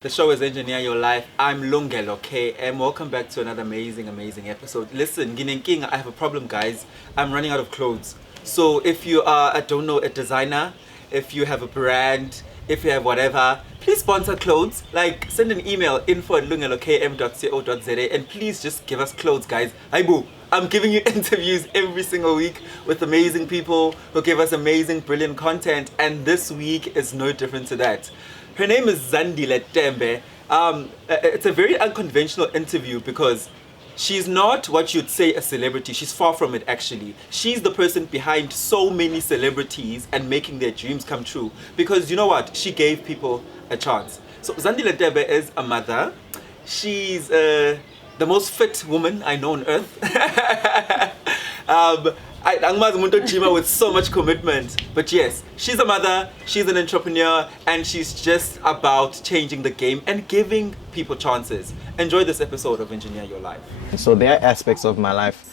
The show is Engineer Your Life. I'm Lungelo K. And welcome back to another amazing episode. Listen, I have a problem, guys. I'm running out of clothes. So if you are, a designer, if you have a brand, if you have whatever, please sponsor clothes. Like, send an email info@lungelokm.co.za and please just give us clothes, guys. Hi, boo. I'm giving you interviews every single week with amazing people who give us amazing, brilliant content. And this week is no different to that. Her name is Zandile Tembe. It's a very unconventional interview because she's not what you'd say a celebrity. She's far from it, actually. She's the person behind so many celebrities and making their dreams come true. Because you know what? She gave people a chance. So Zandile Tembe is a mother. She's the most fit woman I know on earth. With so much commitment. But yes, she's a mother, she's an entrepreneur, and she's just about changing the game and giving people chances. Enjoy this episode of Engineer Your Life. So there are aspects of my life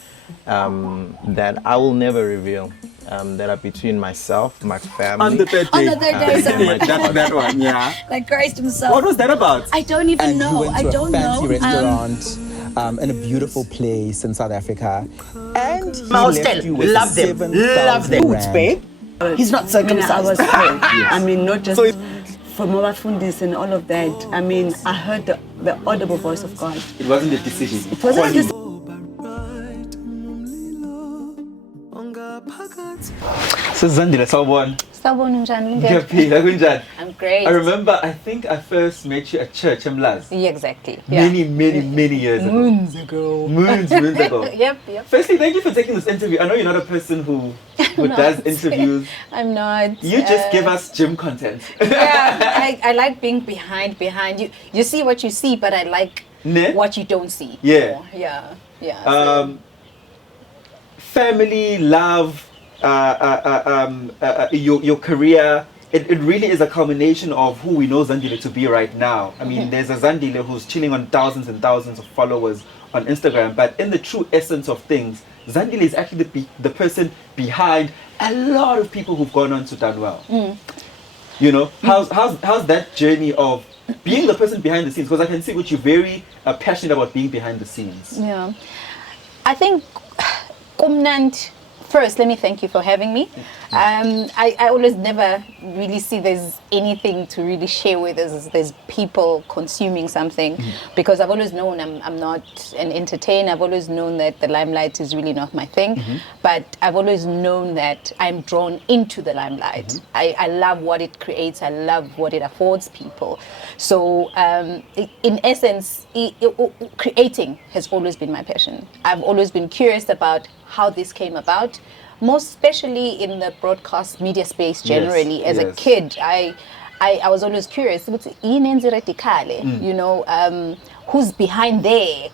that I will never reveal, that are between myself, my family. On the third day. On the third day, sorry. that one, yeah. Like Christ himself. What was that about? I don't even And know. you went I to don't a fancy know. restaurant in a beautiful place in South Africa, and he Mouse left tell, you with love them, 7,000 Foods, rand. babe. He's not circumcised. I was told. Yes. I mean, not just So from Fundis and all of that. I mean, I heard the audible voice of God. It wasn't a decision. It wasn't just So Zandile, sawubona. Sawubona njani? Ngiyaphila kunjani? I'm great. I remember, I think I first met you at church in Mlazi. Yeah, exactly. Yeah. Many years ago. Moons ago. Moons ago. Yep. Firstly, thank you for taking this interview. I know you're not a person who does interviews. I'm not. You just give us gym content. Yeah, I like being behind you. You see what you see, but I like Ne? what you don't see. Yeah. More. Yeah. So- Family, love, your career. It really is a culmination of who we know Zandile to be right now. I mean, there's a Zandile who's chilling on thousands and thousands of followers on Instagram, but in the true essence of things, Zandile is actually the person behind a lot of people who've gone on to done well. You know, how's that journey of being the person behind the scenes? Because I can see what you're very passionate about being behind the scenes. Yeah. I think Kumnand, first, let me thank you for having me. I always never really see there's anything to really share with us. There's people consuming something because I've always known I'm not an entertainer. I've always known that the limelight is really not my thing. But I've always known that I'm drawn into the limelight. I love what it creates. I love what it affords people. So in essence, creating has always been my passion. I've always been curious about how this came about, most especially in the broadcast media space generally. As a kid, I was always curious, you know, who's behind there?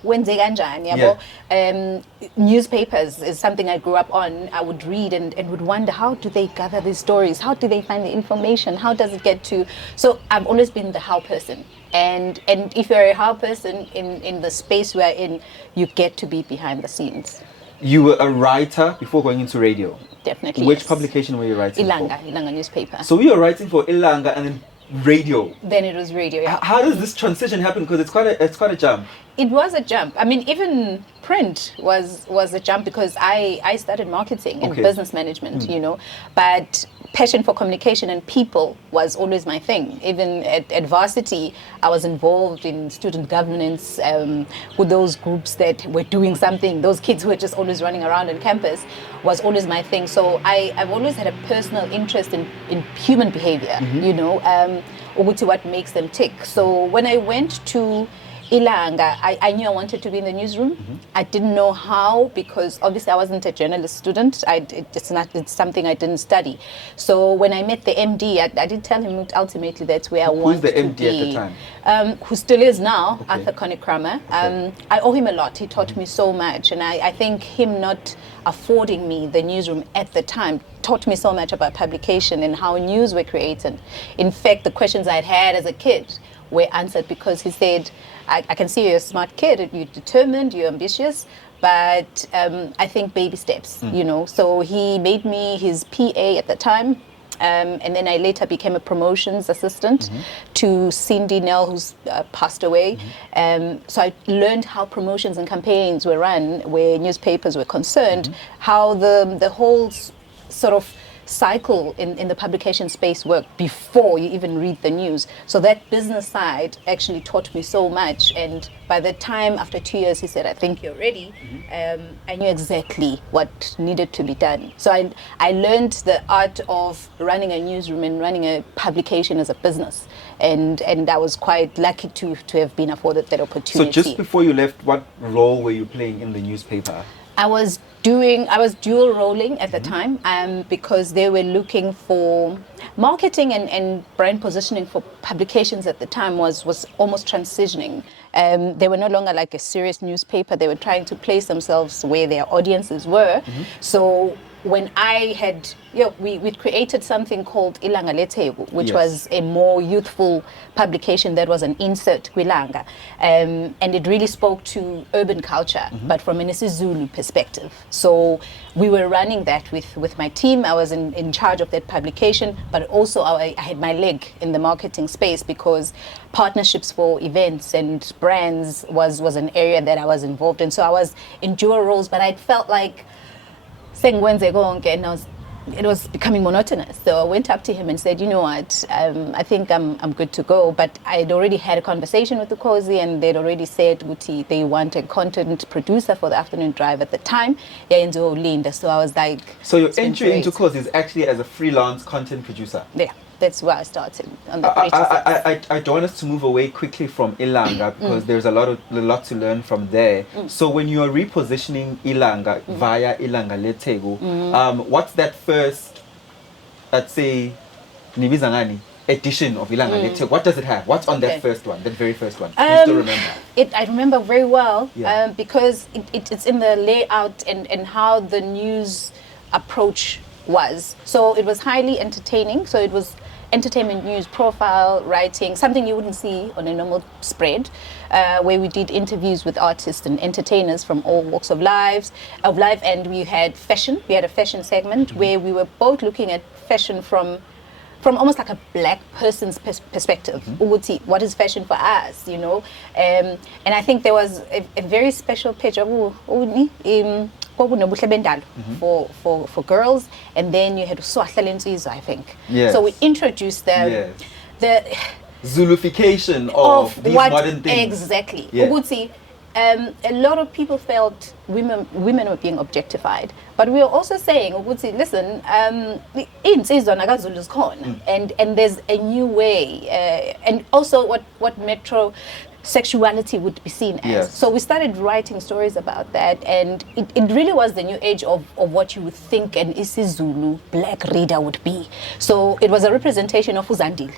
Newspapers is something I grew up on. I would read and would wonder, how do they gather these stories? How do they find the information? How does it get to... So I've always been the how person. And if you're a how person in the space we're in, you get to be behind the scenes. You were a writer before going into radio. Definitely. Which yes. publication were you writing Ilanga newspaper. So you were writing for Ilanga and then radio. Then it was radio. Yeah. How does this transition happen? Because it's quite a jump. It was a jump. I mean, even print was a jump because I studied marketing and business management, you know. But passion for communication and people was always my thing. Even at varsity, I was involved in student governance with those groups that were doing something. Those kids who were just always running around on campus was always my thing. So I've always had a personal interest in human behavior, you know, what makes them tick. So when I went to Ilanga, I knew I wanted to be in the newsroom. I didn't know how because obviously I wasn't a journalist student. It's something I didn't study. So when I met the MD, I did tell him ultimately that's where I wanted to be. Who's the MD at the time? Who still is now, Arthur Konikrama. I owe him a lot. He taught me so much, and I think him not affording me the newsroom at the time taught me so much about publication and how news were created. In fact, the questions I'd had as a kid were answered because he said, I can see you're a smart kid, you're determined, you're ambitious, but I think baby steps, you know. So he made me his PA at the time. and then I later became a promotions assistant to Cindy Nell, who's passed away. So I learned how promotions and campaigns were run where newspapers were concerned, how the whole sort of cycle in the publication space worked before you even read the news. So that business side actually taught me so much, and by the time after 2 years he said, I think you're ready, I knew exactly what needed to be done. So I learned the art of running a newsroom and running a publication as a business, and I was quite lucky to have been afforded that opportunity. So just before you left, what role were you playing in the newspaper? I was dual rolling at the time, because they were looking for marketing and brand positioning for publications at the time was almost transitioning. They were no longer like a serious newspaper. They were trying to place themselves where their audiences were. So when I had, we created something called Ilanga le Tebo, which was a more youthful publication that was an insert kwilanga, and it really spoke to urban culture, but from an isiZulu perspective. So we were running that with my team. I was in charge of that publication, but also I had my leg in the marketing space, because partnerships for events and brands was an area that I was involved in. So I was in dual roles, but I felt like and it was becoming monotonous. So I went up to him and said, you know what, I think I'm good to go. But I'd already had a conversation with Ukosi, and they'd already said Guti, they want a content producer for the afternoon drive at the time. So I was like, so your entry into Ukosi is actually as a freelance content producer? Yeah. That's where I started on the 3 I don't want us to move away quickly from Ilanga, because there's a lot to learn from there. So when you are repositioning Ilanga via Ilanga le Tebo, what's that first, let's say, Nibizangani edition of Ilanga le Tebo? What does it have? What's on that first one, that very first one? You still remember? I remember very well, because it's in the layout and how the news approach was. So it was highly entertaining. So it was entertainment news, profile writing, something you wouldn't see on a normal spread, where we did interviews with artists and entertainers from all walks of life, and we had fashion. We had a fashion segment where we were both looking at fashion from almost like a black person's perspective. Uguti, what is fashion for us, you know? And I think there was a very special page of for girls, and then you had Swahili, I think. Yes. So we introduced the Zulufication of these modern things. Exactly. Yeah. A lot of people felt women were being objectified, but we were also saying, listen, and there's a new way, and also what metrosexuality would be seen as. Yes. So we started writing stories about that, and it really was the new age of what you would think an isiZulu black reader would be. So it was a representation of Zandile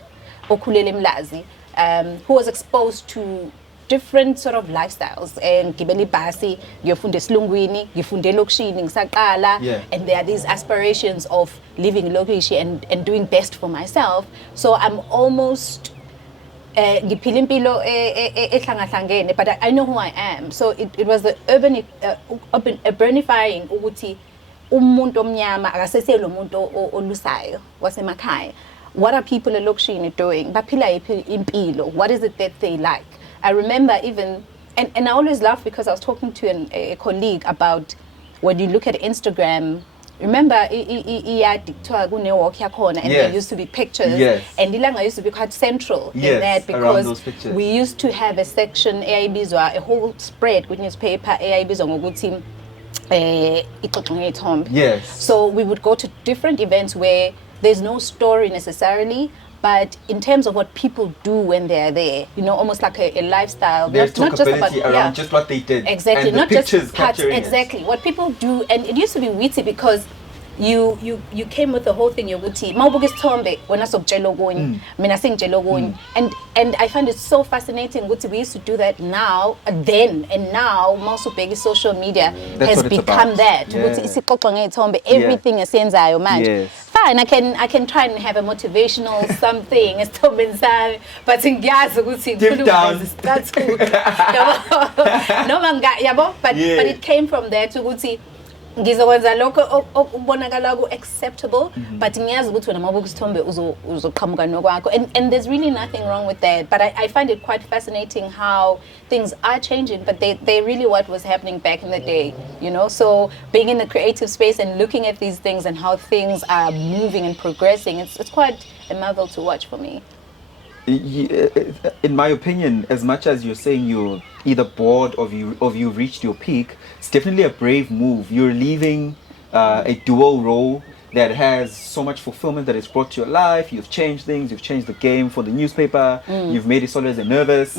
who was exposed to different sort of lifestyles, and gibeli basi, ngiyofunde esilungwini, ngifunde elokishini ngisaqala, and there are these aspirations of living lokishi and doing best for myself. So I'm almost ngiphila impilo ehlangahlangene, but I know who I am. So it was the urbanifying ukuthi umuntu omnyama akaseselo umuntu olusayo wasemakhaya. What are people elokishini doing? Baphila yiphi impilo? What is it that they like? I remember even, and I always laugh because I was talking to a colleague about when you look at Instagram. Remember, and there used to be pictures, and Ilanga used to be quite central in that, because we used to have a section, a whole spread with newspaper, so we would go to different events where there's no story necessarily, but in terms of what people do when they're there, you know, almost like a lifestyle. There's not just about around just what they did. Exactly, and not the pictures just parts, exactly what people do. And it used to be witty because you came with the whole thing. You're witty. Mawubuka isithombe wena sokutshela okunye, mina sengitshela okunye. And I find it so fascinating. We used to do that now, then, and now mawusubheka social media has become that. Isixoxo ngezithombe, everything esiyenzayo manje. Fine, I can try and have a motivational something, but deep down, that's cool. But it came from there to ngizokwenza lokho okubonakala ku acceptable but ngiyazi ukuthi wena mabuka isithombe uzoqhamuka nokwakho and there's really nothing wrong with that, but I find it quite fascinating how things are changing, but they really what was happening back in the day, you know. So being in the creative space and looking at these things and how things are moving and progressing, it's quite a marvel to watch for me. In my opinion, as much as you're saying you're either bored or you've reached your peak, it's definitely a brave move. You're leaving a dual role that has so much fulfillment that it's brought to your life. You've changed things. You've changed the game for the newspaper. You've made Isolezwe nervous.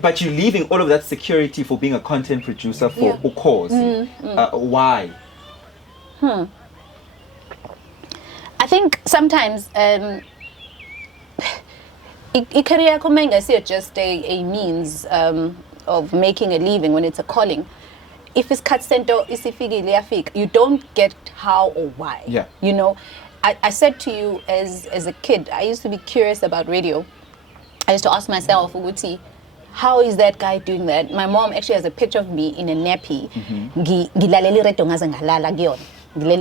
But you're leaving all of that security for being a content producer for Ukhozi. Why? I think sometimes career is just a means of making a living when it's a calling. If it's cut center, you don't get how or why. Yeah. You know, I said to you as a kid, I used to be curious about radio. I used to ask myself, Uguti, how is that guy doing that? My mom actually has a picture of me in a nappy.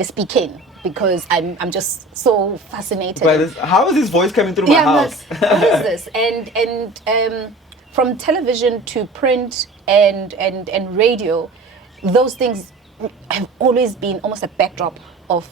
Speaking. Because I'm just so fascinated. How is his voice coming through my house? What is this? And from television to print and radio, those things have always been almost a backdrop of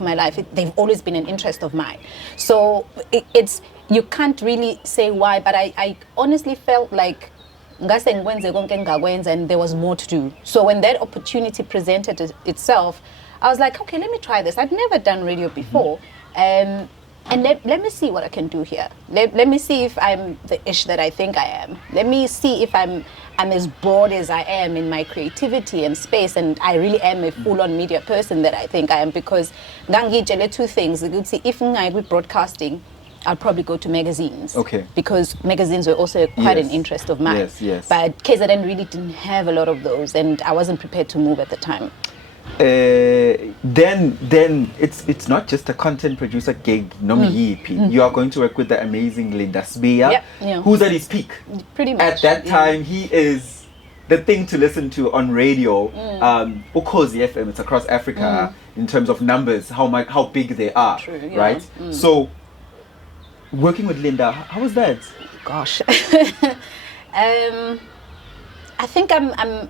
my life. They've always been an interest of mine. So it's you can't really say why, but I honestly felt like and there was more to do. So when that opportunity presented itself, I was like, okay, let me try this. I'd never done radio before. And let me see what I can do here. Let me see if I'm the ish that I think I am. Let me see if I'm as broad as I am in my creativity and space, and I really am a full-on media person that I think I am, because two things. You could see if I be broadcasting, I'll probably go to magazines. Okay. Because magazines were also quite an interest of mine. Yes. But KZN really didn't have a lot of those, and I wasn't prepared to move at the time. Then it's not just a content producer gig. You are going to work with the amazing Linda Sbeya, who's at his peak. Pretty much. At that time, he is the thing to listen to on radio. Ukhozi FM, it's across Africa in terms of numbers, how big they are. True, right? So working with Linda, how was that? Gosh. I think I'm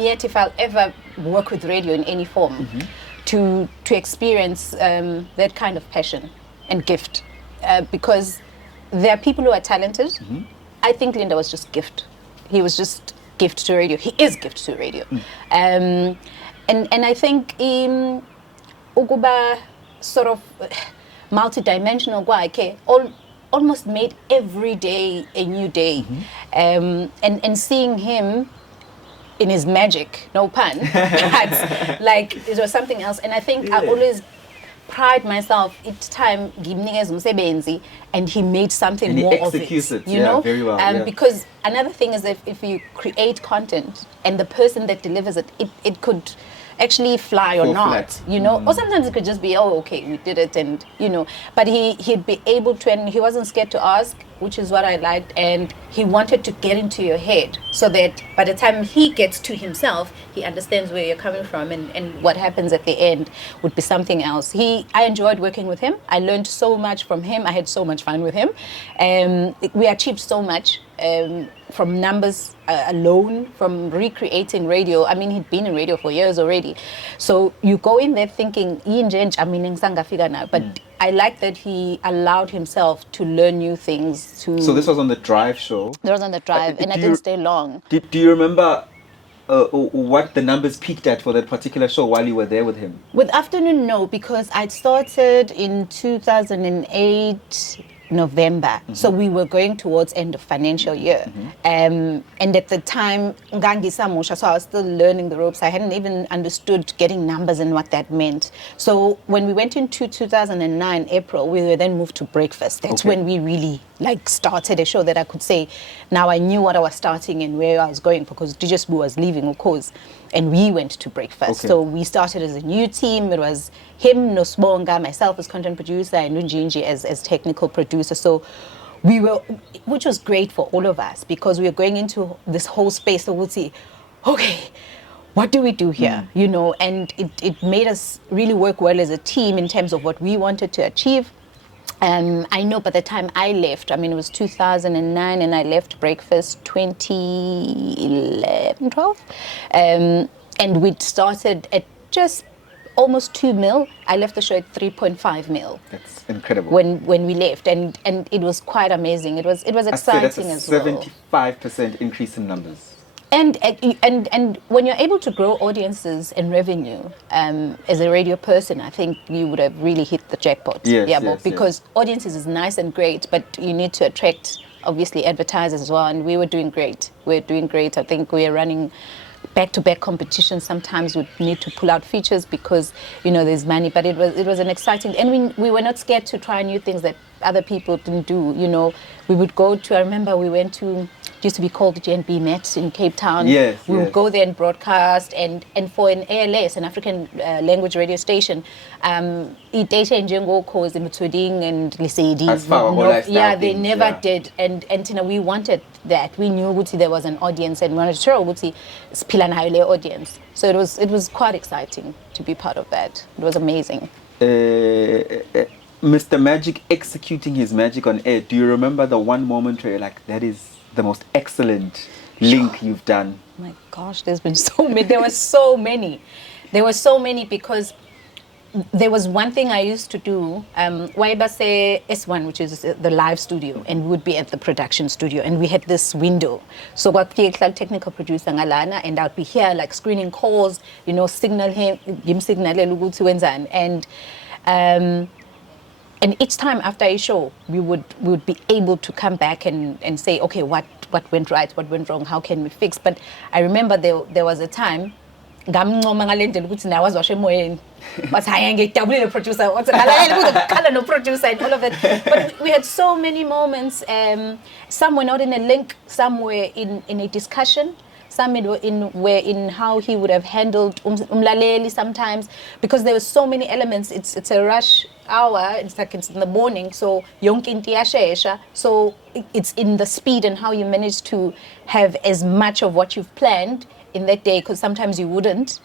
yet, if I'll ever work with radio in any form, to experience that kind of passion and gift, because there are people who are talented. I think Linda was just gift. He was just gift to radio. He is gift to radio. And I think Uguba sort of multi-dimensional almost made every day a new day. And seeing him in his magic, no pun, like it was something else. And I think I always pride myself each time and he made something and more he of executes it. You know, very well. Because another thing is if you create content and the person that delivers it, it could actually fly or not, you know, or sometimes it could just be, oh, okay, we did it, and you know, but he'd be able to, and he wasn't scared to ask, which is what I liked, and he wanted to get into your head so that by the time he gets to himself, he understands where you're coming from, and what happens at the end would be something else. I enjoyed working with him. I learned so much from him. I had so much fun with him. We achieved so much from numbers alone, from recreating radio. I mean, he'd been in radio for years already. So you go in there thinking, but I like that he allowed himself to learn new things. So this was on the Drive show? It was on the Drive, and I didn't stay long. Do you remember what the numbers peaked at for that particular show while you were there with him? With Afternoon, no, because I started in 2008 November, so we were going towards end of financial year, and at the time so I was still learning the ropes. I hadn't even understood getting numbers and what that meant. So when we went into 2009 April, we were then moved to Breakfast. That's when we really started a show that I could say now I knew what I was starting and where I was going, because DJ Sbu was leaving, of course, and we went to Breakfast. So we started as a new team. It was him, Nosbonga, myself as content producer, and Nujinji as technical producer. So we were, which was great for all of us, because we were going into this whole space of, okay, what do we do here? You know, and it made us really work well as a team in terms of what we wanted to achieve. I know by the time I left, I mean, it was 2009 and I left Breakfast 2011, 12. And we'd started at just almost 2 mil. I left the show at 3.5 mil. That's incredible. When we left, and it was quite amazing. It was exciting as well. 75% increase in numbers. And when you're able to grow audiences and revenue as a radio person, I think you would have really hit the jackpot. Yes, because audiences is nice and great, but you need to attract obviously advertisers as well. And we were doing great. I think we are running back-to-back competitions. Sometimes we need to pull out features because there's money, but it was an exciting, and we were not scared to try new things that other people didn't do. We would go to, I remember we went to, it used to be called GNB Met in Cape Town. We would go there and broadcast, and for an ALS, an African language radio station, data njengo cause Mutuding and Lisedi. They never did, and we wanted that. We knew there was an audience, and we wanted to show Spila Naile audience. So it was quite exciting to be part of that. It was amazing. Mr. Magic executing his magic on air. Do you remember the one moment where you're like, that is the most excellent link you've done? Oh my gosh, there's been so many. There were so many. Because there was one thing I used to do, Waibase S1, which is the live studio, and we would be at the production studio, and we had this window. So what technical producer Ngalana, and I'd be here like screening calls, signal him, and each time after a show, we would be able to come back and say, okay, what went right, what went wrong, how can we fix? But I remember there was a time, I was watching more. But I ain't the producer. No producer and all of that. But we had so many moments. Some were not in a link. Some were in a discussion. Some were in how he would have handled umlaleli sometimes, because there were so many elements. It's a rush hour. It's like it's in the morning. So so it's in the speed and how you manage to have as much of what you've planned in that day, because sometimes you wouldn't,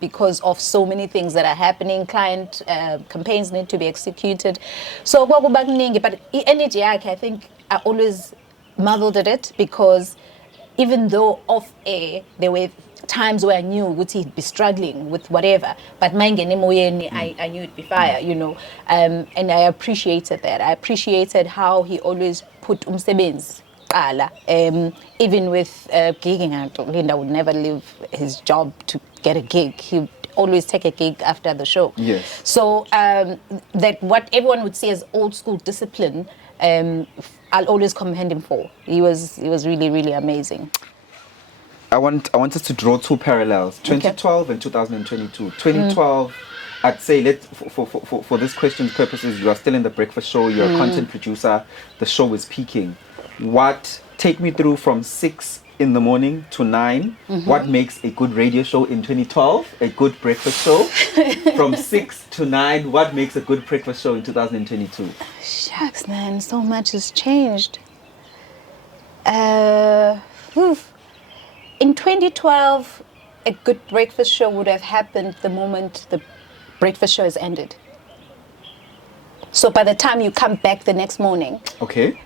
because of so many things that are happening. Client campaigns need to be executed. So but energy, I think I always marveled at it, because even though off air there were times where I knew would he be struggling with whatever, but I knew it'd be fire, and I appreciated that. I appreciated how he always put umsebenzi. Even with gigging, Linda would never leave his job to get a gig. He would always take a gig after the show. Yes. So that what everyone would see as old school discipline, I'll always commend him for. He was really, really amazing. I want us to draw two parallels: 2012 and 2022. 2012. I'd say for this question's purposes, you are still in the breakfast show. You're a content producer. The show is peaking. Take me through from 6 in the morning to 9. What makes a good radio show in 2012? A good breakfast show. From 6 to 9, what makes a good breakfast show in 2022? Shucks, man, so much has changed. In 2012, a good breakfast show would have happened the moment the breakfast show has ended. So by the time you come back the next morning,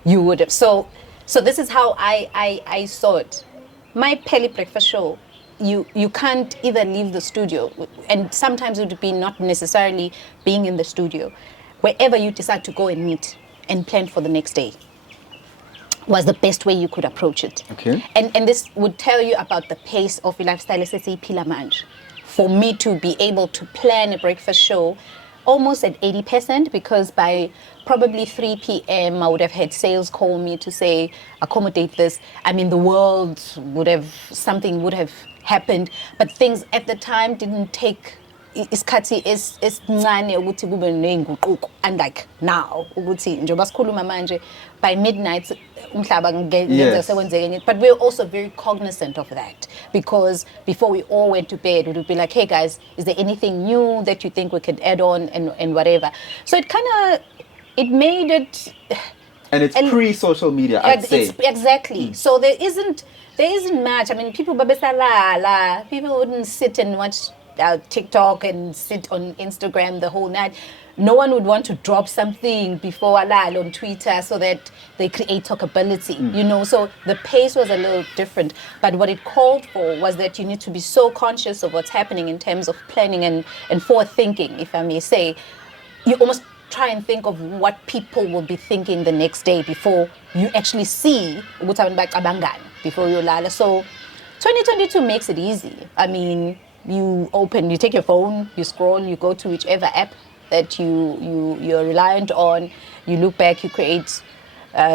you would have. So this is how I saw it. My Peli breakfast show, you can't either leave the studio, and sometimes it would be not necessarily being in the studio. Wherever you decide to go and meet and plan for the next day was the best way you could approach it. And this would tell you about the pace of your lifestyle. For me to be able to plan a breakfast show almost at 80%, because by probably 3 p.m. I would have had sales call me to say, accommodate this. I mean, the world something would have happened, but things at the time didn't take isikhathi esincane ukuthi kube ney'nguquko, unlike now ukuthi njengoba sikhuluma manje by midnight umhlaba ngenza sekwenzeke. But we're also very cognizant of that, because before we all went to bed, we would be like, hey guys, is there anything new that you think we could add on and whatever. So it made it And it's pre-social media, I'd say. Exactly. So there isn't much. I mean, people people wouldn't sit and watch TikTok and sit on Instagram the whole night. No one would want to drop something before alal on Twitter so that they create talkability, you know. So the pace was a little different. But what it called for was that you need to be so conscious of what's happening in terms of planning and forward thinking, if I may say. You almost try and think of what people will be thinking the next day before you actually see before you lala. So 2022 makes it easy. I mean, you take your phone, you scroll, you go to whichever app that you're reliant on, you look back, you create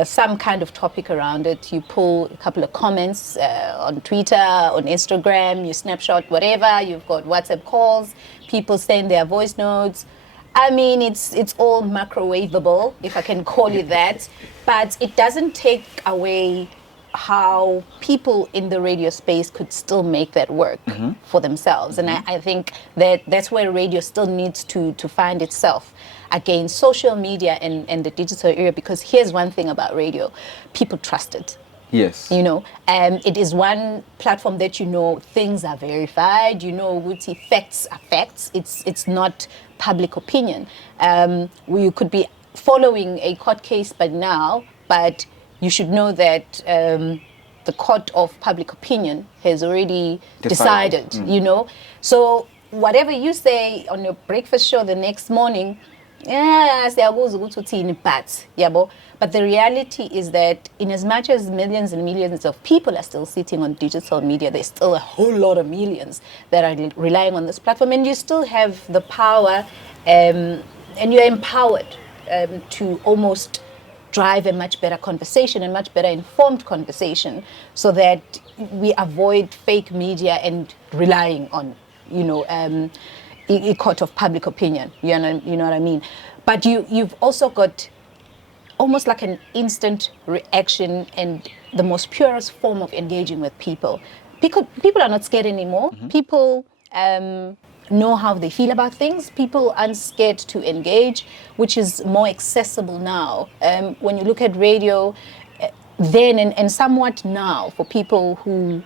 some kind of topic around it, you pull a couple of comments on Twitter, on Instagram, you snapshot whatever, you've got WhatsApp calls, people send their voice notes. I mean, it's all microwavable, if I can call it that, but it doesn't take away how people in the radio space could still make that work for themselves. And I think that's where radio still needs to find itself against social media and the digital era, because here's one thing about radio: people trust it. Yes. You know, it is one platform that things are verified, facts are facts. It's not public opinion. You could be following a court case by now, but you should know that the court of public opinion has already decided, So whatever you say on your breakfast show the next morning, but the reality is that in as much as millions and millions of people are still sitting on digital media, there's still a whole lot of millions that are relying on this platform, and you still have the power and you're empowered to almost drive a much better conversation, a much better informed conversation, so that we avoid fake media and relying on, a court of public opinion. You know what I mean? But you've also got almost like an instant reaction and the most purest form of engaging with people. People are not scared anymore. People know how they feel about things. People aren't scared to engage, which is more accessible now. When you look at radio, then and somewhat now, for people who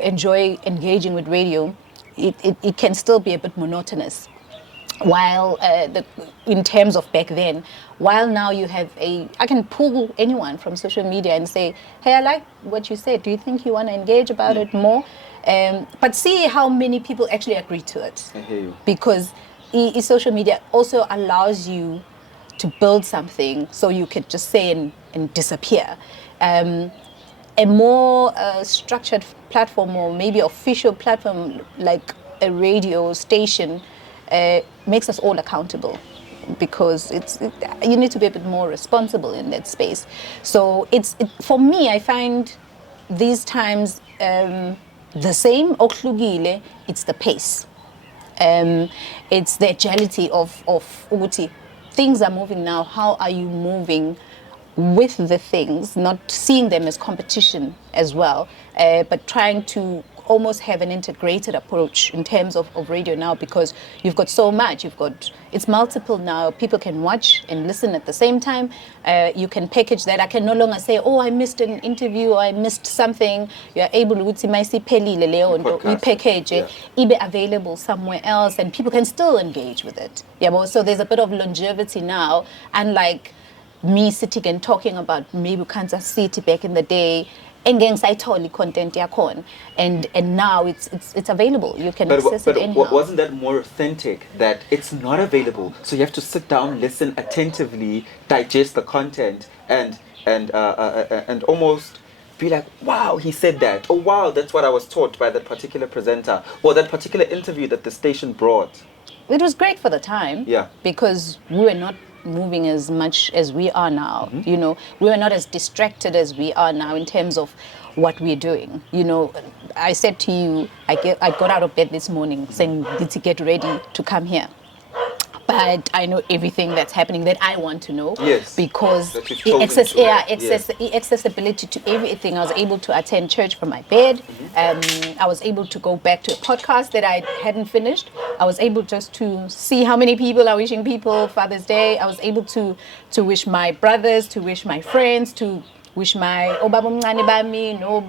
enjoy engaging with radio, it can still be a bit monotonous. While in terms of back then, while now you have I can pull anyone from social media and say, hey, I like what you said. Do you think you want to engage about it more? But see how many people actually agree to it. I hear you. Because social media also allows you to build something so you could just say and disappear. A more structured platform, or maybe official platform like a radio station, makes us all accountable, because you need to be a bit more responsible in that space. So for me, I find these times the same. It's the pace. It's the agility of Uguti. Things are moving now. How are you moving with the things, not seeing them as competition as well, but trying to almost have an integrated approach in terms of radio now, because you've got so much. It's multiple now. People can watch and listen at the same time. You can package that. I can no longer say, oh, I missed an interview or I missed something. You're able to we package it, be available somewhere else, and people can still engage with it. So there's a bit of longevity now, unlike me sitting and talking about maybe Kansas City back in the day. And content and now it's available. You can access it anyhow. Wasn't that more authentic, that it's not available, so you have to sit down, listen attentively, digest the content, and almost be like, wow, he said that. Oh wow, that's what I was taught by that particular presenter, or that particular interview that the station brought. It was great for the time. Yeah. Because we were not moving as much as we are now. We were not as distracted as we are now in terms of what we're doing. I said to you, I got out of bed this morning saying, did you get ready to come here? but I know everything that's happening that I want to know. Yes. Because That you've chosen to. accessibility to everything. I was able to attend church from my bed. I was able to go back to a podcast that I hadn't finished. I was able just to see how many people are wishing people Father's Day. I was able to wish my brothers, to wish my friends, to wish my obaba omncane bami no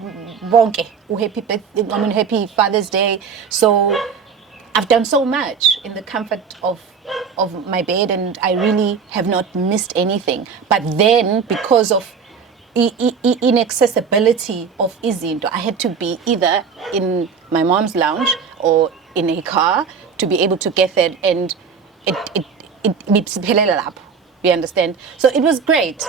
bonke happy Father's Day. So I've done so much in the comfort of my bed, and I really have not missed anything. But then, because of inaccessibility of izinto, I had to be either in my mom's lounge or in a car to be able to get that, and it you understand? So it was great.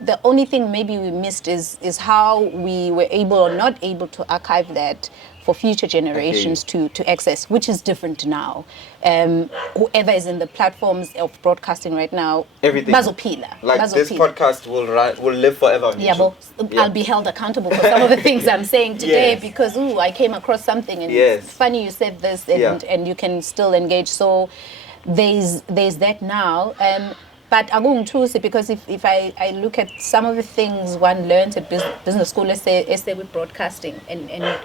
The only thing maybe we missed is how we were able or not able to archive that for future generations to access, which is different now. Whoever is in the platforms of broadcasting right now, Everything. bazophila. This podcast will live forever on YouTube. I'll be held accountable for some of the things I'm saying today Yes. because I came across something and Yes. it's funny you said this and you can still engage. So there's that now. But I'm going to say, because if I look at some of the things one learns at business school, let's say with broadcasting and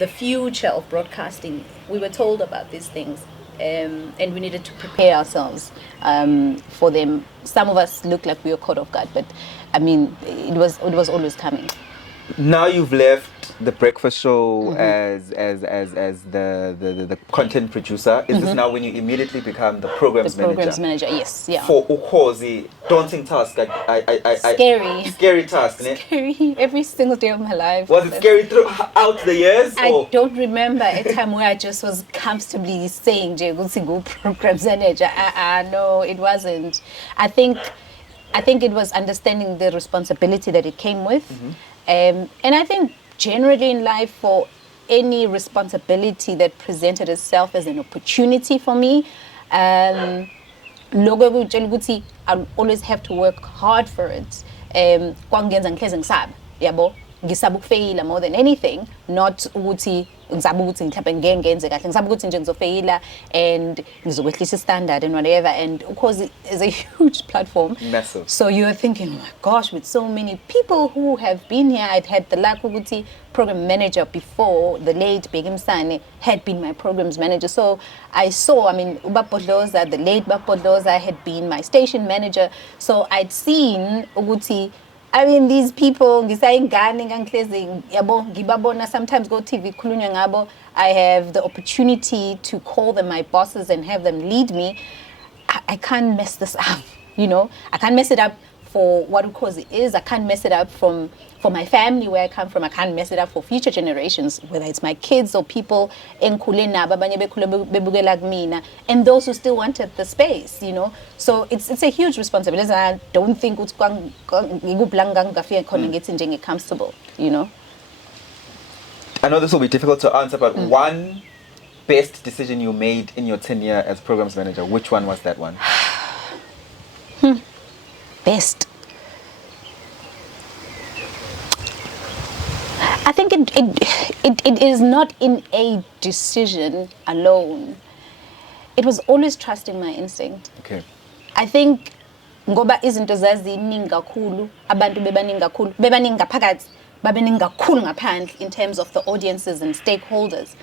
the future of broadcasting, we were told about these things, and we needed to prepare ourselves for them. Some of us look like we were caught off guard, but I mean, it was always coming. Now you've left the breakfast show as the content producer. Is this now when you immediately become the programs manager? Programs manager, yes, yeah. For Ukhozi, daunting task. Scary task. Ne? Scary every single day of my life. Was it scary throughout the years? I don't remember a time where I just was comfortably saying, go programs manager. No, it wasn't. I think it was understanding the responsibility that it came with. And I think generally in life, for any responsibility that presented itself as an opportunity for me, I'll always have to work hard for it. Ngisaba ukufeyila more than anything, not ukuthi ngizaba ukuthi mhlawumbe ngeke ngenze kahle, ngizaba ukuthi nje ngizofeyila and ngizokwehlisa standard and whatever. And of course it's a huge platform. Massive. So you're thinking, oh my gosh, with so many people who have been here, I'd had the luck ukuthi program manager before, the late Mzansi had been my programs manager. So I saw, Ubapodloza, the late Bapodloza had been my station manager. So I'd seen ukuthi these people, sometimes go TV, I have the opportunity to call them my bosses and have them lead me. I can't mess this up, I can't mess it up for what it is. I can't mess it up for my family, where I come from. I can't mess it up for future generations, whether it's my kids or people and those who still wanted the space, So it's a huge responsibility. I don't think it's comfortable, I know this will be difficult to answer, but one best decision you made in your tenure as programs manager, which one was that one? Best. I think it is not in a decision alone. It was always trusting my instinct. Okay. I think ngoba izinto zaziningi kakhulu, abantu bebaningi kakhulu, bebaningi ngaphakathi, babeningi kakhulu ngaphandle in terms of the audiences and stakeholders.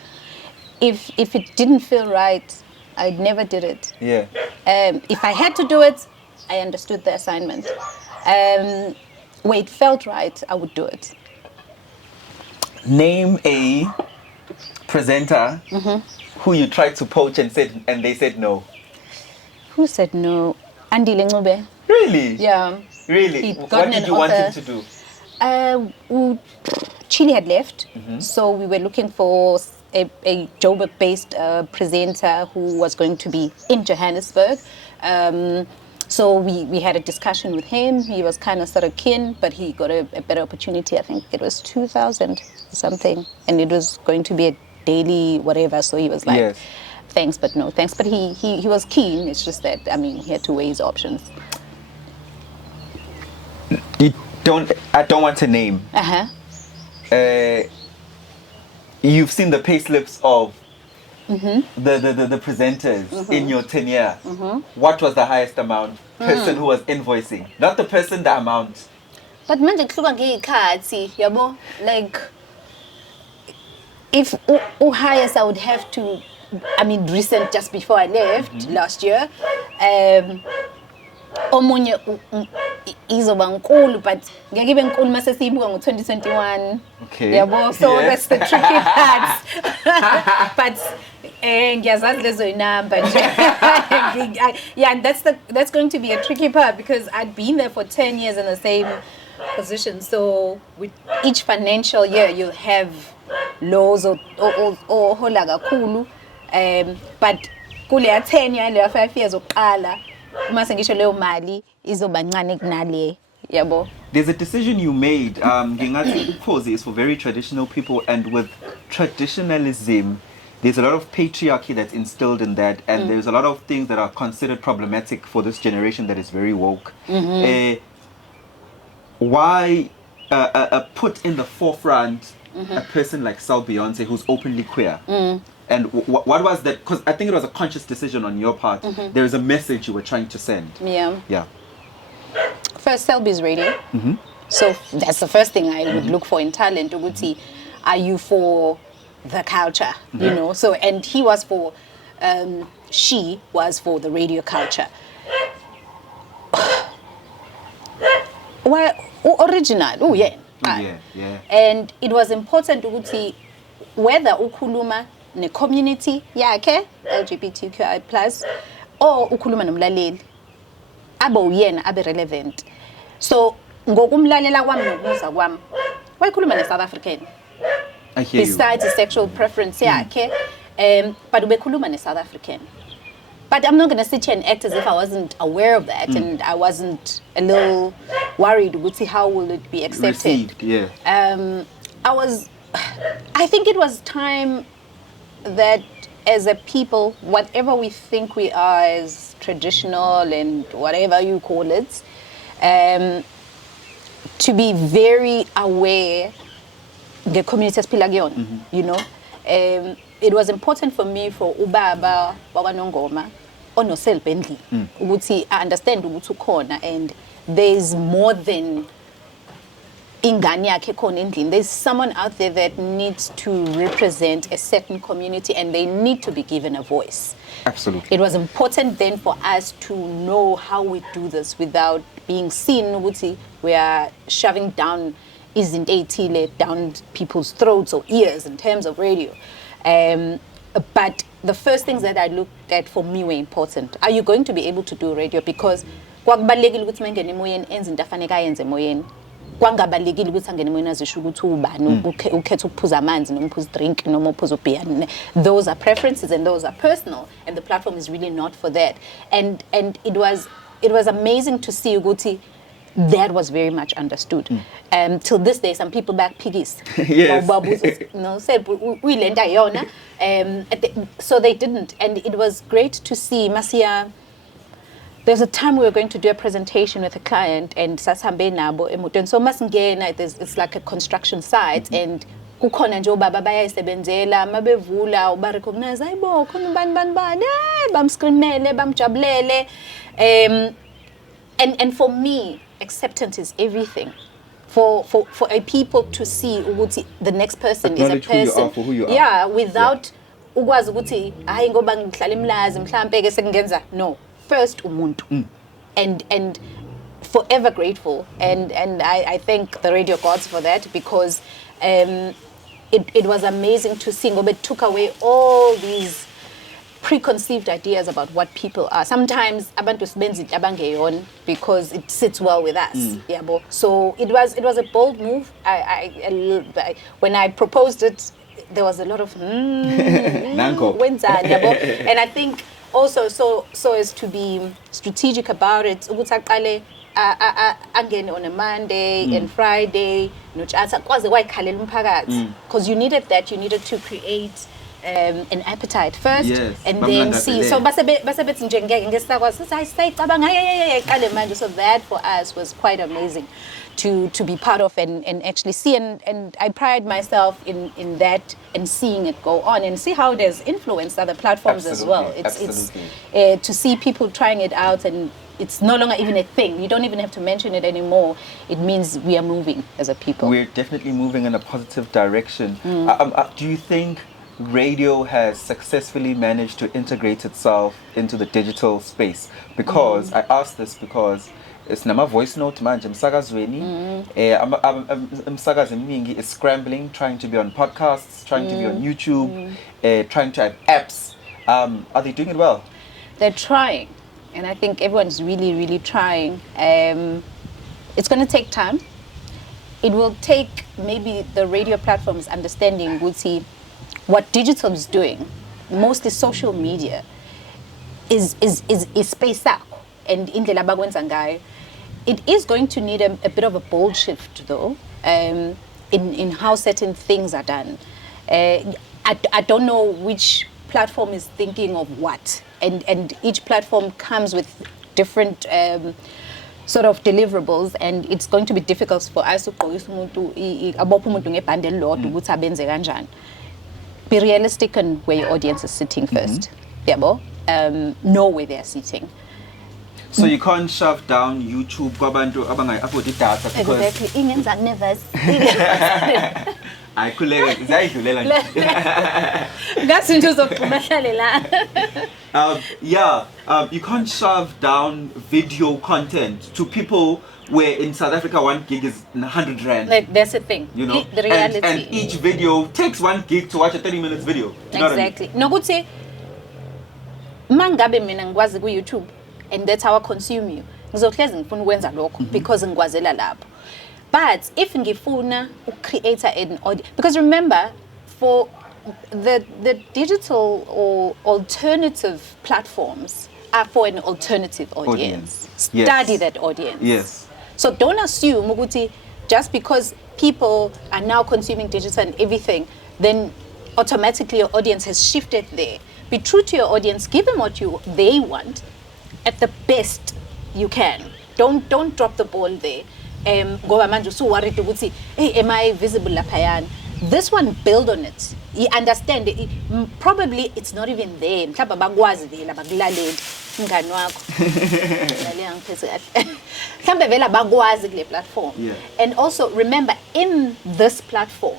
If it didn't feel right, I never did it. Yeah. If I had to do it, I understood the assignment. Where it felt right, I would do it. Name a presenter who you tried to poach and they said no. Who said no? Zandile Tembe. Really? Yeah. Really? What did you want him to do? Chile had left, so we were looking for a Joburg-based presenter who was going to be in Johannesburg. So we had a discussion with him. He was kind of sort of keen, but he got a better opportunity. I think it was 2000 something, and it was going to be a daily whatever. So he was like, yes. Thanks, but no thanks. But he was keen. It's just that, he had to weigh his options. I don't want to name. Uh-huh. You've seen the payslips of the presenters in your tenure, what was the highest amount person who was invoicing? Not the person, the amount. But manje kuhluka ngeyikhathi yabo, like if highest I would have to, I mean recent, just before I left last year, omunye izoba nkulu, but ngeke ibe nkulu mase siyibuka ngo-2021. Okay. Yabo, so Yeah. that's the tricky part. But ngiyazazi lezo inamba nje. Yeah, and that's going to be a tricky part, because I'd been there for 10 years in the same position. So with each financial year you'll have lows or hola kakhulu, but kule 10 years le 5 years oqala mase ngisho leyo mali izoba ncane kunale, yabo. There's a decision you made. Ngingathi ukhozi is for very traditional people, and with traditionalism, there's a lot of patriarchy that's instilled in that, and there's a lot of things that are considered problematic for this generation that is very woke. Why put in the forefront a person like Sal Beyonce, who's openly queer? And what was that? Because I think it was a conscious decision on your part. There is a message you were trying to send. Yeah. First, Selby's radio. So that's the first thing I would look for in talent. Uguti, are you for the culture? You know. So, and he was for, she was for the radio culture. Well, original. Oh yeah. Yeah. And it was important uguti whether ukhuluma ne community yakhe LGBTQI+ or ukhuluma nomlaleli abe uyena abe relevant. So ngokumlalela kwami nokuza kwami wayikhuluma ne South African, I hear besides the sexual preference yakhe, but ubekhuluma ne South African. But I'm not going to sit here and act as if I wasn't aware of that, and I wasn't a little worried to see how will it be accepted. Received, yeah. I think it was time that as a people, whatever we think we are as traditional and whatever you call it, to be very aware the community spilagion, you know. It was important for me for ubaba wabanongoma ono selbendli ukuthi I understand ukuthi ukhona, and there's more than ingane yakhe khona endlini. There's someone out there that needs to represent a certain community, and they need to be given a voice. Absolutely. It was important then for us to know how we do this without being seen ukuthi we are shoving down down people's throats or ears in terms of radio. But the first things that I looked at for me were important. Are you going to be able to do radio? Because kwakubalekile ukuthi mangene emoyeni enze into afanele ayenze emoyeni. Kwangabalekile ukuthi angene emoyeni azisho ukuthi ubani, ukhetha ukuphuza amanzi noma uphuza drink noma uphuza beer. Those are preferences and those are personal, and the platform is really not for that. And it was amazing to see ukuthi that was very much understood. Till this day, some people back piggies. Yes. No, said we lend ayona. So they didn't, and it was great to see Masia. There's a time we were going to do a presentation with a client, and sasambe nabo emotweni. So masingena, it's like a construction site, and kukhona nje obaba bayayisebenzela mabevula uba recognize ayibo khona bani bamscreenele bamjabulele. And for me, acceptance is everything. For a people to see ukuthi the next person is a Acknowledge who you person. are for who you are. Yeah, without ukwazi ukuthi hayi ngoba ngihlala emlazi mhlambe ke sekungenza. No, first umuntu. And forever grateful, and I thank the radio gods for that, because it was amazing to see ngoba it took away all these preconceived ideas about what people are. Sometimes abantu sibenza into abangeyona because it sits well with us. Yabo. So it was a bold move. I when I proposed it, there was a lot of Nanko. wenzani, yabo. And I think also so as to be strategic about it, ukuthi aqale again on a Monday and Friday, kwaze wayikhalela umphakathi, because you needed that. You needed to create an appetite first, Yes, and then see. So so that for us was quite amazing to be part of and actually see, and I pride myself in that and seeing it go on and see how it has influenced other platforms as well. It's to see people trying it out, and it's no longer even a thing. You don't even have to mention it anymore. It means we are moving as a people. We're definitely moving in a positive direction. Do you think radio has successfully managed to integrate itself into the digital space? Because I ask this because it's nama voice note manje msakazweni umsakazi eminingi is scrambling, trying to be on podcasts, trying to be on YouTube, trying to have apps. Are they doing it well? They're trying, and I think everyone's really trying. It's going to take time. It will take maybe the radio platforms understanding what digital is doing, mostly social media, is space out and indlela abakwenza ngayo. It is going to need a bit of a bold shift though, in how certain things are done. I don't know which platform is thinking of what, and each platform comes with different sort of deliverables, and it's going to be difficult for us to be realistic on where your audience is sitting first. Know where they're sitting. So you can't shove down YouTube kwabantu abangayi-upload data because Exactly. Ingenza nervous. I zayidlulela nje. You can't shove down video content to people where in South Africa 1 gig is 100 rand. Like, that's the thing. You know, the reality. and each video takes 1 gig to watch a 30 minutes video. You know Exactly. Nokuthi mangabe mina ngikwazi ku YouTube and that's how I consume you. Ngizohlezi ngifuna ukwenza lokho because ngikwazela lapho. But if ngifuna create an audience, because remember, for the digital or alternative platforms are for an alternative audience. Yes. Study that audience. Yes. So don't assume Muguti, just because people are now consuming digital and everything, then automatically your audience has shifted there. Be true to your audience. Give them what they want at the best you can. Don't drop the ball there. Ngoba manje usu worried ukuthi, hey, am I visible laphayana? This one, build on it. You understand it, probably it's not even there. Mhlawumbe bakwazi vela bakulaleli ngani wakho. Lalela ngiphethe kahle. Mhlawumbe vela bakwazi kule platform. Yeah. And also remember, in this platform,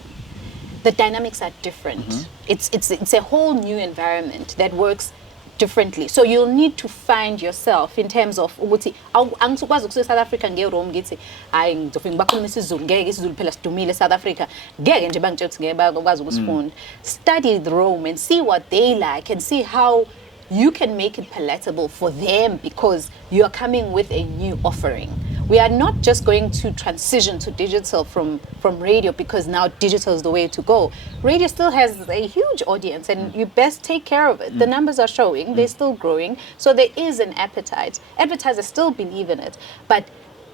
the dynamics are different. It's a whole new environment that works differently. So you'll need to find yourself in terms of ukuthi angikwazi ukusuka South Africa nge-Rome ngithi hayi ngizofika bakhuluma isiZulu, ngeke isiZulu phela sidumile South Africa, ngeke nje bangitshela ukuthi ngeke bakwazi ukusifunda. Study the Rome and see what they like and see how you can make it palatable for them, because you are coming with a new offering. We are not just going to transition to digital from radio because now digital is the way to go. Radio still has a huge audience and you best take care of it. The numbers are showing, they're still growing. So there is an appetite. Advertisers still believe in it, but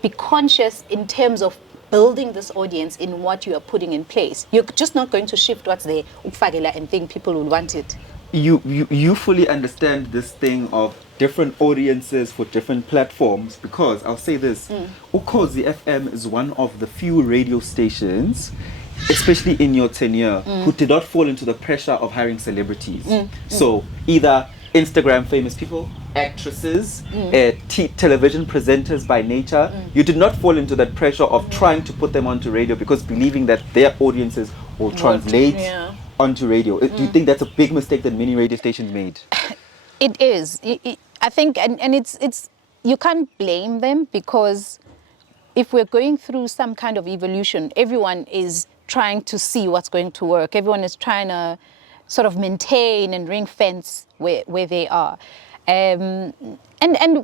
be conscious in terms of building this audience in what you are putting in place. You're just not going to shift what's there and think people will want it. You fully understand this thing of different audiences for different platforms, because I'll say this, Ukhozi FM is one of the few radio stations, especially in your tenure, who did not fall into the pressure of hiring celebrities. So either Instagram famous people, actresses, television presenters by nature, you did not fall into that pressure of trying to put them onto radio because believing that their audiences will translate onto radio. Do you think that's a big mistake that many radio stations made? It is. I think, and it's you can't blame them, because if we're going through some kind of evolution, everyone is trying to see what's going to work. Everyone is trying to sort of maintain and ring fence where they are. And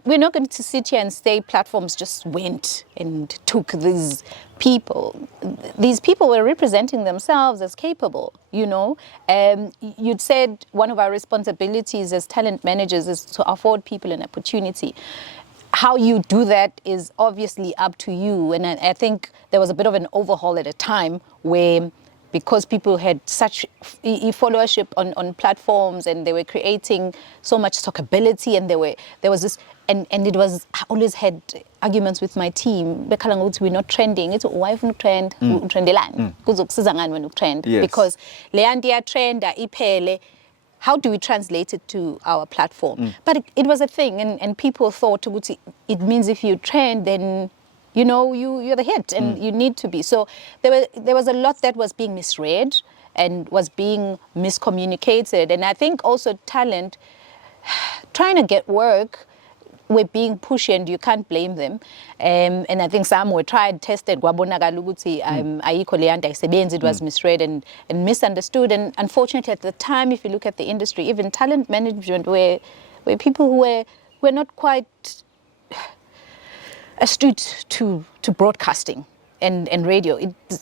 we're not going to sit here and say platforms just went and took these people. These people were representing themselves as capable, you know. You'd said one of our responsibilities as talent managers is to afford people an opportunity. How you do that is obviously up to you. And I think there was a bit of an overhaul at a time where because people had such followership on platforms, and they were creating so much talkability, and there was this, and it was, I always had arguments with my team. Bekhala ngokuthi we're not trending. It's why ufuna trend, utrendelani? Kuzokusiza ngani wena ukutrend? Yes. Because le anti ya trend iphele. How do we translate it to our platform? But it was a thing, and people thought it means if you trend, then you're the hit, and you need to be. So there was a lot that was being misread and was being miscommunicated. And I think also talent, trying to get work, were being pushy, and you can't blame them. And I think some were tried, tested, kwabonakala ukuthi ayikho le nto ayisebenzi, it was misread and misunderstood. And unfortunately, at the time, if you look at the industry, even talent management were people who were not quite astute to broadcasting and radio.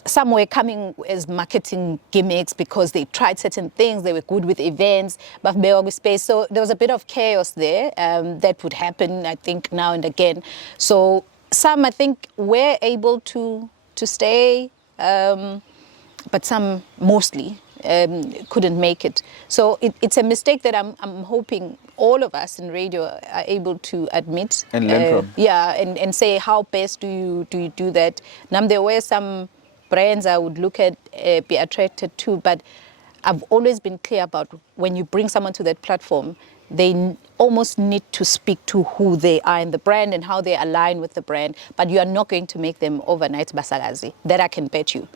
Some were coming as marketing gimmicks because they tried certain things, they were good with events, but space. So there was a bit of chaos there that would happen, I think, now and again. So some, I think, were able to stay, but some mostly couldn't make it. So it's a mistake that I'm hoping all of us in radio are able to admit and learn from. Yeah, and say how best do you do that. Now there were some brands I would look at, be attracted to, but I've always been clear about when you bring someone to that platform, they almost need to speak to who they are in the brand and how they align with the brand. But you are not going to make them overnight basagazi. That I can bet you.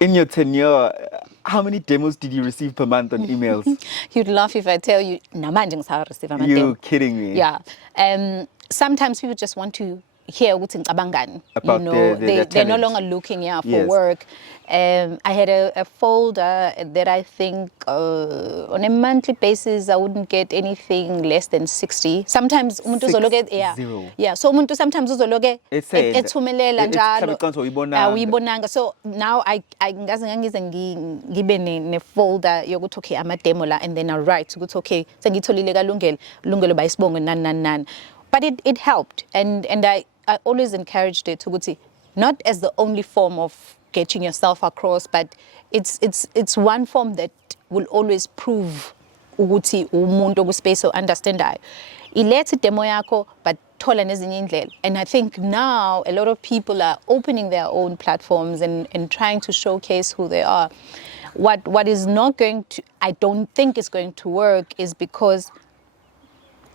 In your tenure, how many demos did you receive per month on emails? You'd laugh if I tell you, namanje ngisaka receive ama You're demo. kidding me. Yeah. Sometimes people just want to hear ukuthi ngicabanga ngani. About their they're no talent. longer looking for Yes. work. I had a folder that I think on a monthly basis I wouldn't get anything less than 60. Sometimes umuntu uzoloke 60. yeah. So umuntu sometimes uzoloke It said, ethumelela it's njalo. mhlawumbe uyibonanga. Uyibonanga. So now I ngaze ngangize ngibe ne folder yokuthi okay ama demo la, and then I write ukuthi okay sengitholile kalungelo bayisibonge nan. But it helped, and I always encouraged it ukuthi not as the only form of getting yourself across, but it's one form that will always prove ukuthi umuntu okuspace understandayo. Ilethe demo yakho, but thola nezinye indlela. And I think now a lot of people are opening their own platforms and trying to showcase who they are. What is not going to, I don't think is going to work, is because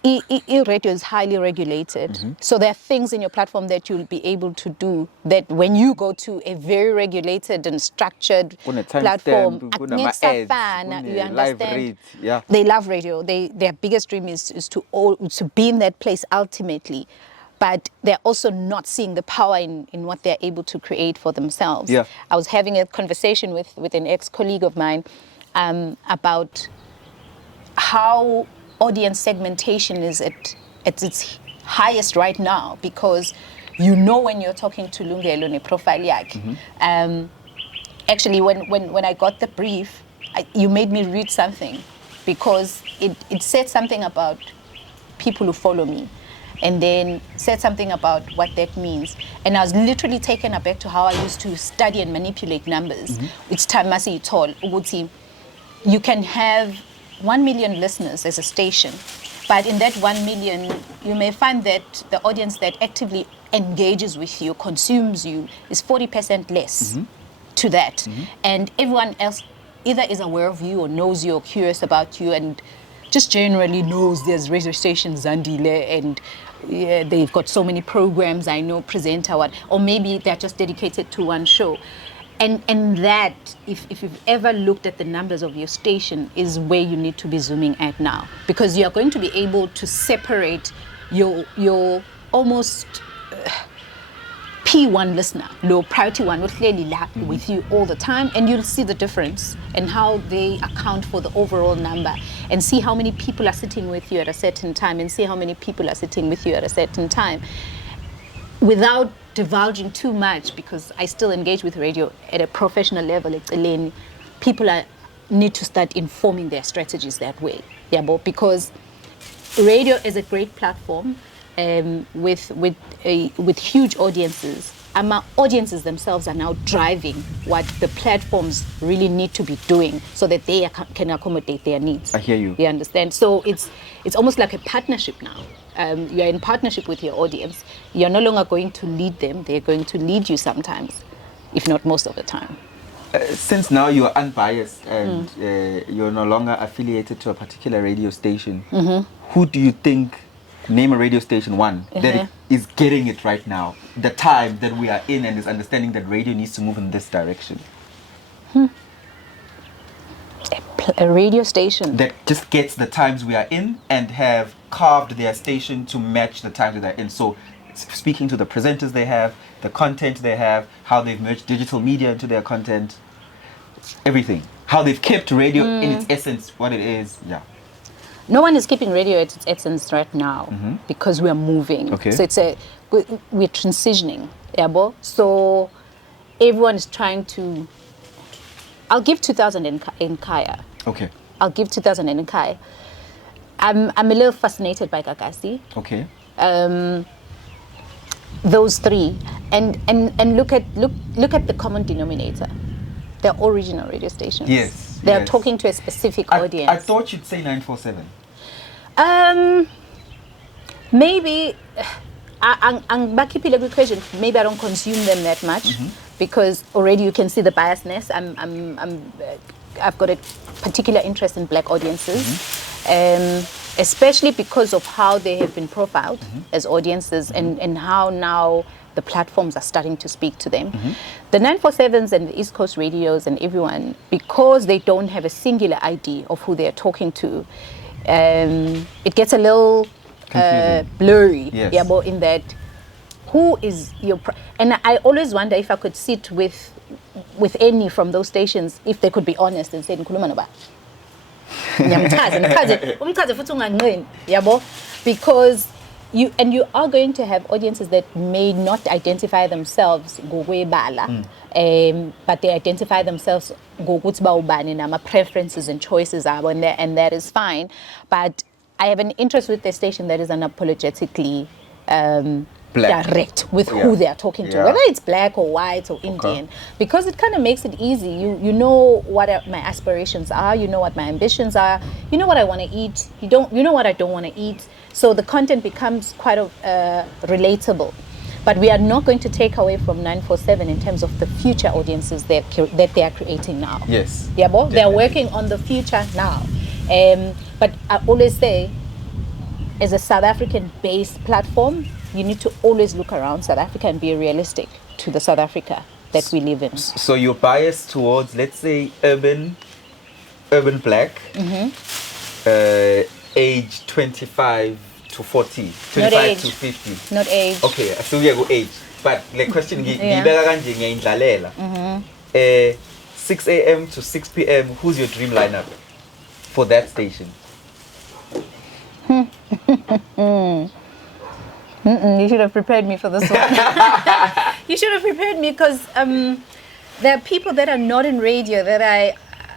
radio is highly regulated. So there are things in your platform that you'll be able to do that when you go to a very regulated and structured platform, you you live understand? read, yeah. They love radio. Their biggest dream is to be in that place ultimately. But they're also not seeing the power in what they're able to create for themselves. Yeah. I was having a conversation with an ex-colleague of mine about how audience segmentation is at its highest right now, because when you're talking to Lungelo ne profile yakhe. Actually, when I got the brief, you made me read something, because it said something about people who follow me, and then said something about what that means. And I was literally taken aback to how I used to study and manipulate numbers. It's time masi itol ukuthi you can have 1 million listeners as a station, but in that 1 million, you may find that the audience that actively engages with you, consumes you, is 40% less to that. And everyone else either is aware of you or knows you or curious about you and just generally knows there's radio station Zandile and they've got so many programs, I know, presenter, or maybe they're just dedicated to one show. And that, if you've ever looked at the numbers of your station, is where you need to be zooming at now. Because you are going to be able to separate your almost P1 listener, low priority one, with you all the time, and you'll see the difference and how they account for the overall number, and see how many people are sitting with you at a certain time, and see how many people are sitting with you at a certain time. Without divulging too much, because I still engage with radio at a professional level, people need to start informing their strategies that way. Yeah, but because radio is a great platform with huge audiences. audiences themselves are now driving what the platforms really need to be doing so that they can accommodate their needs. I hear you. You understand? So it's almost like a partnership now. You're in partnership with your audience. You're no longer going to lead them. They're going to lead you sometimes, if not most of the time. Since now you're unbiased and you're no longer affiliated to a particular radio station, who do you think, name a radio station, that is getting it right now? The time that we are in and is understanding that radio needs to move in this direction. A radio station that just gets the times we are in and have carved their station to match the times that they're in. So speaking to the presenters they have, the content they have, how they've merged digital media into their content, everything. How they've kept radio in its essence, what it is. Yeah. No one is keeping radio at its essence right now because we are moving. Okay. So we're transitioning. Yeah, so everyone is trying to. I'll give 2000 in Kaya. Okay. I'll give 2000 in Kaya. I'm a little fascinated by Gagasi. Okay. Those three, and look at the common denominator. They're all regional radio stations. Yes. They're talking to a specific audience. I thought you'd say 947. Maybe I'm back keeping a good question. Maybe I don't consume them that much because already you can see the biasness. I've got a particular interest in black audiences, especially because of how they have been profiled as audiences and how now the platforms are starting to speak to them. The 947s and the East Coast radios and everyone, because they don't have a singular ID of who they're talking to, it gets a little blurry. Yes. Yeah, but in that, who is your... And I always wonder if I could sit with any from those stations, if they could be honest and say, "Nkhuluma noba." Because you are going to have audiences that may not identify themselves but they identify themselves preferences and choices and that is fine. But I have an interest with the station that is unapologetically direct with who they are talking to, whether it's black or white or Indian, because it kind of makes it easy. You know what my aspirations are, you know what my ambitions are, you know what I want to eat, you know what I don't want to eat. So the content becomes quite relatable. But we are not going to take away from 947 in terms of the future audiences that they are creating now. Yes. Yeah, they are working on the future now. But I always say, as a South African-based platform, you need to always look around South Africa and be realistic to the South Africa that we live in. So you're biased towards, let's say, urban black, age 25 to 40, 25 to 50. Not age. Okay, so we go age. But the question is, 6 a.m. to 6 p.m., who's your dream lineup for that station? You should have prepared me for this one. You should have prepared me because there are people that are not in radio that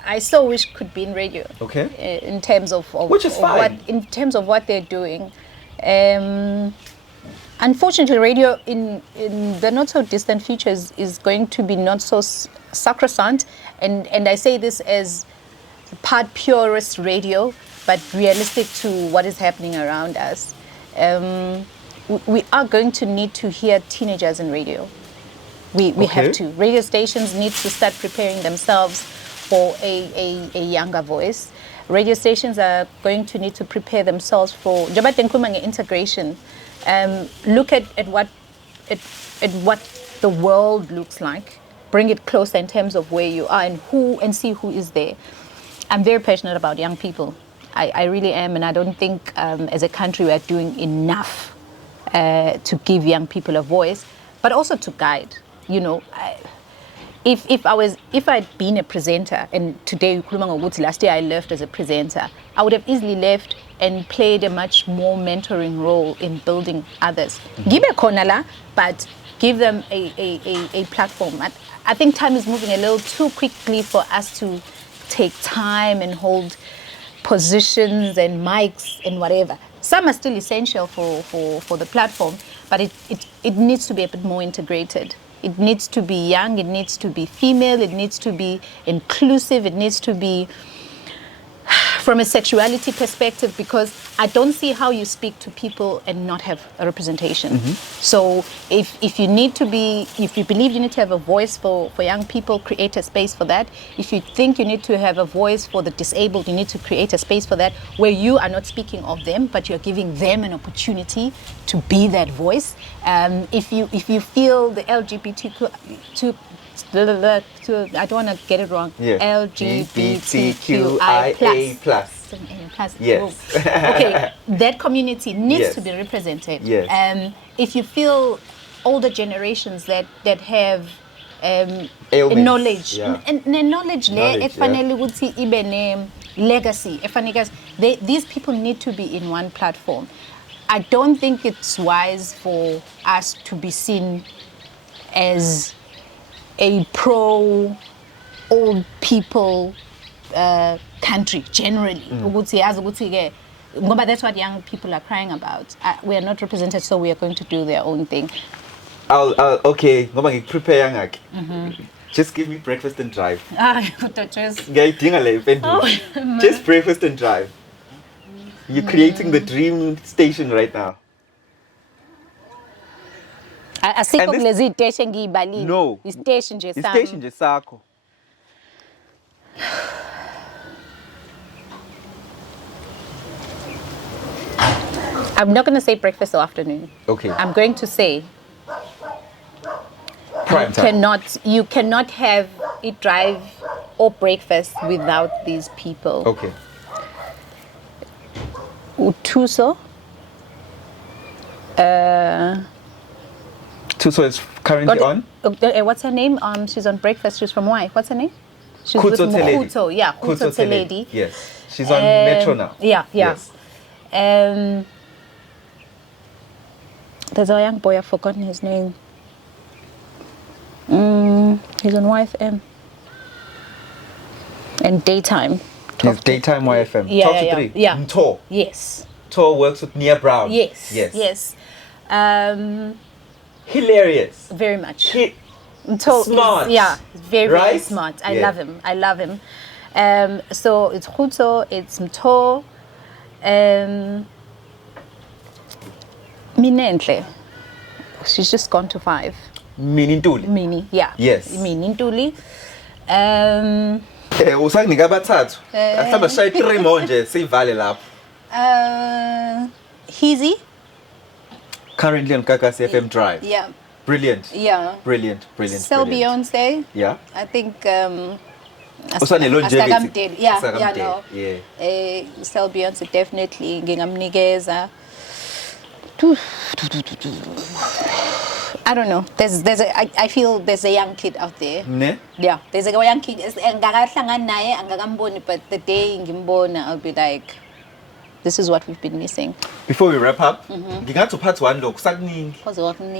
I so wish could be in radio. Okay. In terms of which is fine. In terms of what they're doing. Unfortunately, radio in the not so distant future is going to be not so sacrosanct, and I say this as part purist radio, but realistic to what is happening around us. We are going to need to hear teenagers in radio. We have to. Radio stations need to start preparing themselves for a younger voice. Radio stations are going to need to prepare themselves for integration. Look at what the world looks like. Bring it closer in terms of where you are and see who is there. I'm very passionate about young people. I really am, and I don't think as a country we are doing enough to give young people a voice, but also to guide. You know, if I'd been a presenter, and today last year I left as a presenter, I would have easily left and played a much more mentoring role in building others. Give a konala, but give them a platform. I think time is moving a little too quickly for us to take time and hold positions and mics and whatever. Some are still essential for the platform, but it needs to be a bit more integrated. It needs to be young, it needs to be female, it needs to be inclusive, it needs to be from a sexuality perspective, because I don't see how you speak to people and not have a representation. So if you need to be, if you believe you need to have a voice for young people, create a space for that. If you think you need to have a voice for the disabled, you need to create a space for that, where you are not speaking of them, but you're giving them an opportunity to be that voice. If you feel the LGBTQ I don't want to get it wrong. Yes. LGBTQI+. plus. Yes. Okay, that community needs Yes. to be represented. Yes. If you feel older generations that have Ailments, knowledge, yeah. and knowledge le Knowledge, efanele ukuthi ibe ne legacy, these people need to be in one platform. I don't think it's wise for us to be seen as a pro old people country generally. That's what young people are crying about. We are not represented, so we are going to do their own thing. Okay, prepare. Just give me breakfast and drive. Just breakfast and drive. You're creating the dream station right now. Asikho And kulezi station ngiyibalile. No. Istation nje It's sami. station nje sakho. I'm not going to say breakfast or afternoon. Okay. I'm going to say Prime time. you cannot have eat, drive, or breakfast without these people. Okay. Utuso. Tuso is currently on. What's her name? She's on breakfast. She's from Y. What's her name? She's Khutso with Teledi. Khutso, yeah, Khutso Teledi. Yes. She's on Metro now. Yeah. Yes. There's a young boy, I've forgotten his name. He's on YFM. And daytime. He's daytime YFM. Yeah, Talk yeah, to yeah. three. Yeah. Mto. Yes. Mto works with Nia Brown. Yes. Yes. Yes. Hilarious. Very much. Smart. Yeah, very, very Right? smart. I Yeah. love him. So it's Khutso, it's Mto, Minentle. She's just gone to 5. Minintuli. Mini, yeah. Yes. Minintuli. Usakunika abathathu. Mhlawumbe shaye 3 more nje siyivale lapho. Hizzy. Currently on Kakasi FM Drive. Yeah. Brilliant. Yeah. Brilliant. Sell Beyonce. Yeah. I think Usane longevity. Asakamdeli. Yeah, Asakamdeli, no. yeah. Sell Beyonce definitely ngingamnikeza. I don't know. I feel there's a young kid out there. Ne? Yeah, there's a young kid. Angakahlangana naye, angakamboni, but the day ngimbona, I'll be like, this is what we've been missing. Before we wrap up, ngingathi part 1 lo kusakuningi.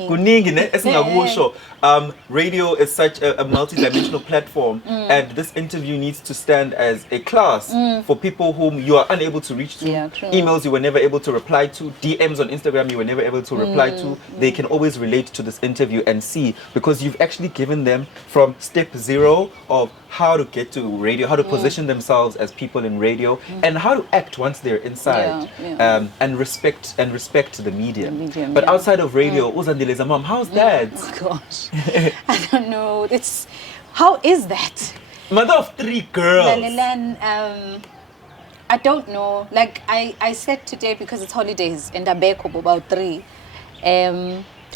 Kuningi ne esingakusho. Radio is such a multi-dimensional platform, and this interview needs to stand as a class for people whom you are unable to reach to. Yeah, true. Emails you were never able to reply to, DMs on Instagram you were never able to reply to. They can always relate to this interview and see, because you've actually given them from step 0 of how to get to radio, how to position themselves as people in radio, and how to act once they're inside, and respect the medium. But outside of radio, Uzandile's mom, how's that? Oh gosh, I don't know. How is that? Mother of 3 girls. I don't know. Like I said today, because it's holidays and Abeko about 3.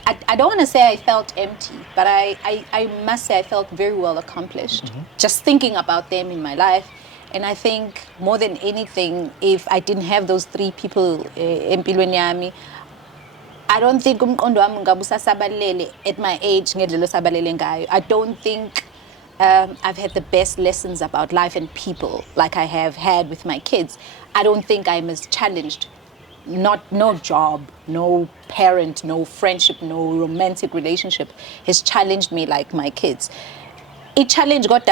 I don't want to say I felt empty, but I must say I felt very well accomplished. Just thinking about them in my life. And I think more than anything, if I didn't have those 3 people empilweni yami, I don't think umqondo wami ngabusasabalele at my age ngendlela osabalele ngayo. I don't think I've had the best lessons about life and people like I have had with my kids. I don't think I'm as challenged. No job, no parent, no friendship, no romantic relationship has challenged me like my kids. It challenged got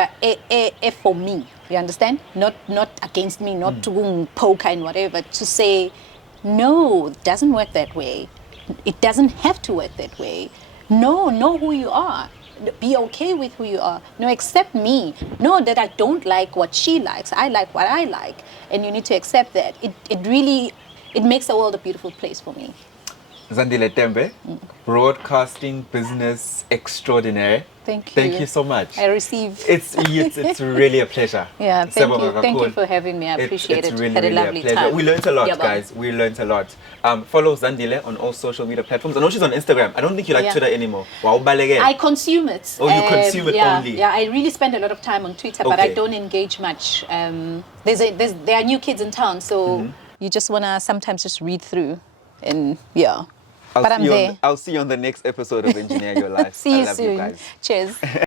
for me, you understand? Not against me, not to poke and whatever, to say, no, it doesn't work that way. It doesn't have to work that way. No, know who you are. be okay with who you are. No, accept me. Know that I don't like what she likes. I like what I like. And you need to accept that. It makes the world a beautiful place for me. Zandile Tembe, broadcasting business extraordinaire. Thank you. Thank you so much. I receive. It's really a pleasure. Yeah, thank you. Thank you for having me. I appreciate it. Really, Had a really lovely a pleasure. time. We learned a lot, Yeah, guys. We learned a lot. Follow Zandile on all social media platforms. I know she's on Instagram. I don't think you like Yeah. Twitter anymore. Wow, balege. I consume it. Oh, you consume it yeah, only? Yeah, I really spend a lot of time on Twitter, but I Okay. don't engage much. There are new kids in town, so you just want to sometimes just read through. And yeah. But I'm there. I'll see you on the next episode of Engineer Your Life. See I you love soon. you guys. Cheers.